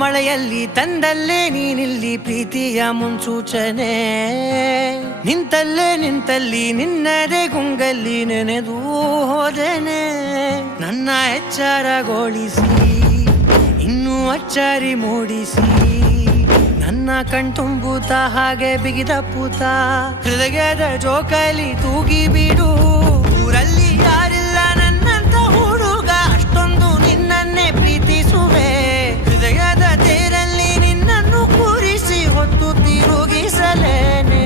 ಮಳೆಯಲ್ಲಿ ತಂದಲ್ಲೇ ನೀನಿಲ್ಲಿ ಪ್ರೀತಿಯ ಮುನ್ಸೂಚನೆ, ನಿಂತಲ್ಲಿ ನಿನ್ನದೇ ಗುಂಗಲ್ಲಿ ನೆನೆದು ಹೋದೆನೆ. ನನ್ನ ಎಚ್ಚರಗೊಳಿಸಿ ಇನ್ನೂ ಅಚ್ಚರಿ ಮೂಡಿಸಿ, ನನ್ನ ಕಣ್ತುಂಬುತ್ತ ಹಾಗೆ ಬಿಗಿದ ಪೂತ ಹೃದಯದ ಜೋಕಾಲಿ ತೂಗಿ ಬಿಡು. ಊರಲ್ಲಿ ಯಾರಿಲ್ಲ ನನ್ನಂತ ಹುಡುಗ, ಅಷ್ಟೊಂದು ನಿನ್ನನ್ನೇ ಪ್ರೀತಿಸುವೆ. ಹೃದಯದ ತೇರಲ್ಲಿ ನಿನ್ನನ್ನು ಕೂರಿಸಿ ಹೊತ್ತು ತಿರುಗಿಸಲೇನೆ.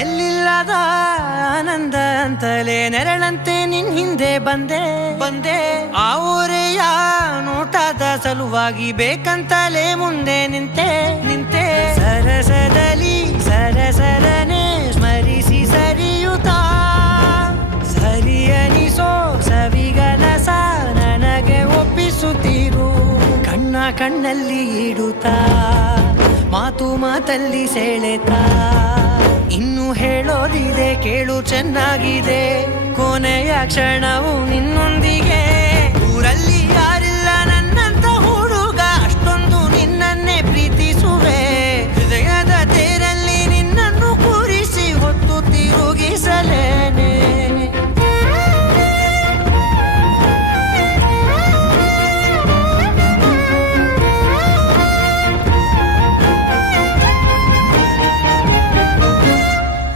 ಎಲ್ಲಿಲ್ಲದ ಆನಂದ ಅಂತಲೇ ನೆರಳಂತೆ ನಿನ್ ಹಿಂದೆ ಬಂದೆ. ಆ ಊರೆಯ ನೋಟದ ಸಲುವಾಗಿ ಬೇಕಂತಲೇ ಮುಂದೆ ನಿಂತೆ. ಸರಸದಲ್ಲಿ ಸರಸರನೆ ಸ್ಮರಿಸಿ ಸರಿಯುತ್ತಾ, ಸರಿಯನಿಸೋ ಸವಿಗನಸ ನನಗೆ ಒಪ್ಪಿಸುತ್ತೀರು. ಕಣ್ಣಲ್ಲಿ ಇಡುತ್ತಾ, ಮಾತಲ್ಲಿ ಸೆಳೆತಾ, ಇನ್ನು ಹೇಳೋದಿದೆ ಕೇಳು ಚೆನ್ನಾಗಿದೆ. ಕೊನೆಯ ಕ್ಷಣವು ನಿನ್ನೊಂದಿಗೆ. ಊರಲ್ಲಿ ಯಾರಿಲ್ಲ ನನ್ನಂತ ಹುಡುಗ, ಅಷ್ಟೊಂದು ನಿನ್ನನ್ನೇ ಪ್ರೀತಿಸುವೆ. ಹೃದಯದ ತೇರಲ್ಲಿ ನಿನ್ನನ್ನು ಕೂರಿಸಿ ಹೊತ್ತು ತಿರುಗಿಸಲೇನೆ.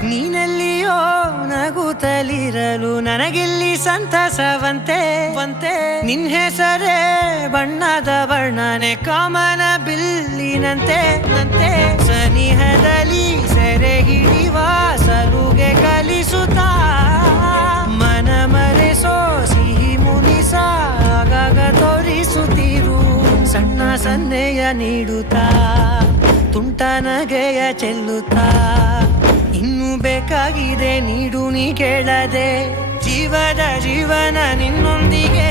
ನೀನೆಲ್ಲಿಯೋ ನಗುತ್ತಲಿರಲು ನನಗಿಲ್ಲಿ ಸಂತಸವಂತೆ. ನಿನ್ ಹೆಸರೇ ಬಣ್ಣದ ವರ್ಣನೆ ಕಾಮನ ಬಿಲ್ಲಿನಂತೆ. ಸನಿಹದಲ್ಲಿ ಸೆರೆ ಹಿಡಿಯುವ ಸಲುಗೆ ಕಲಿಸುತ್ತಾ, ಮನ ಮರೆಸೋ ಸಿಹಿ ಮುನಿಸ ಆಗಾಗ ತೋರಿಸುತ್ತೀರು. ಸಣ್ಣ ಸನ್ನೆಯ ನೀಡುತ್ತಾ, ತುಂಟ ನಗೆಯ ಚೆಲ್ಲುತ್ತಾ, ಇನ್ನು ಬೇಕಾಗಿದೆ ನೀಡು ನೀ ಕೇಳದೆ. ಜೀವನ ನಿನ್ನೊಂದಿಗೆ.